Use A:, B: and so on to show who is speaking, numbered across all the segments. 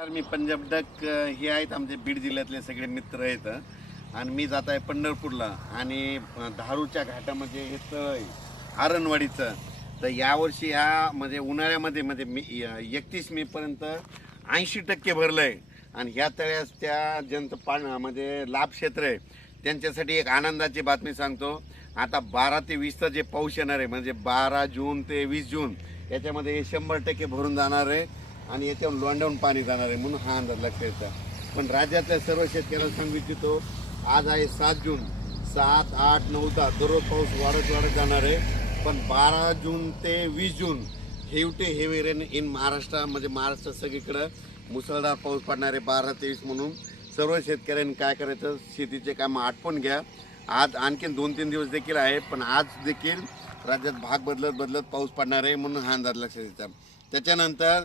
A: तर मी पंजाब डक हे आहेत आमचे बीड जिल्ह्यातले सगळे मित्र आहेत. आणि मी जात आहे पंढरपूरला. आणि धारूच्या घाटामध्ये हे तळ आहे आरणवाडीचं. तर यावर्षी ह्या म्हणजे उन्हाळ्यामध्ये म्हणजे मी एकतीस मे पर्यंत ऐंशी टक्के भरलं आहे आणि ह्या तळ्यास त्या ज्यांचं पाण म्हणजे लाभ क्षेत्र आहे. त्यांच्यासाठी एक आनंदाची बातमी सांगतो. आता बारा ते वीसचा जे पाऊस येणार आहे म्हणजे बारा जून ते वीस जून याच्यामध्ये हे शंभर टक्के भरून जाणार आहे. आणि याच्यावर लोंडावून पाणी जाणार आहे म्हणून हा अंदाज लक्षात येतो. पण राज्यातल्या सर्व शेतकऱ्यांना सांगू इच्छितो आज आहे सात जून. सात आठ नऊ दहा दररोज पाऊस वाढत वाढत जाणार आहे. पण बारा जून ते वीस जून हेवटे हेवी रेन इन महाराष्ट्र म्हणजे महाराष्ट्र सगळीकडं मुसळधार पाऊस पडणार आहे बारा तेवीस म्हणून. सर्व शेतकऱ्यांनी काय करायचं? शेतीचे कामं आटपून घ्या. आज आणखीन दोन तीन दिवस देखील आहे पण आज देखील राज्यात भाग बदलत बदलत पाऊस पडणार आहे म्हणून हा अंदाज लक्षात येतात त्याच्यानंतर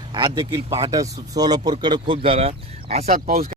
A: आज देखील पहाटा सोलापूरकडे खूप झाला. असाच पाऊस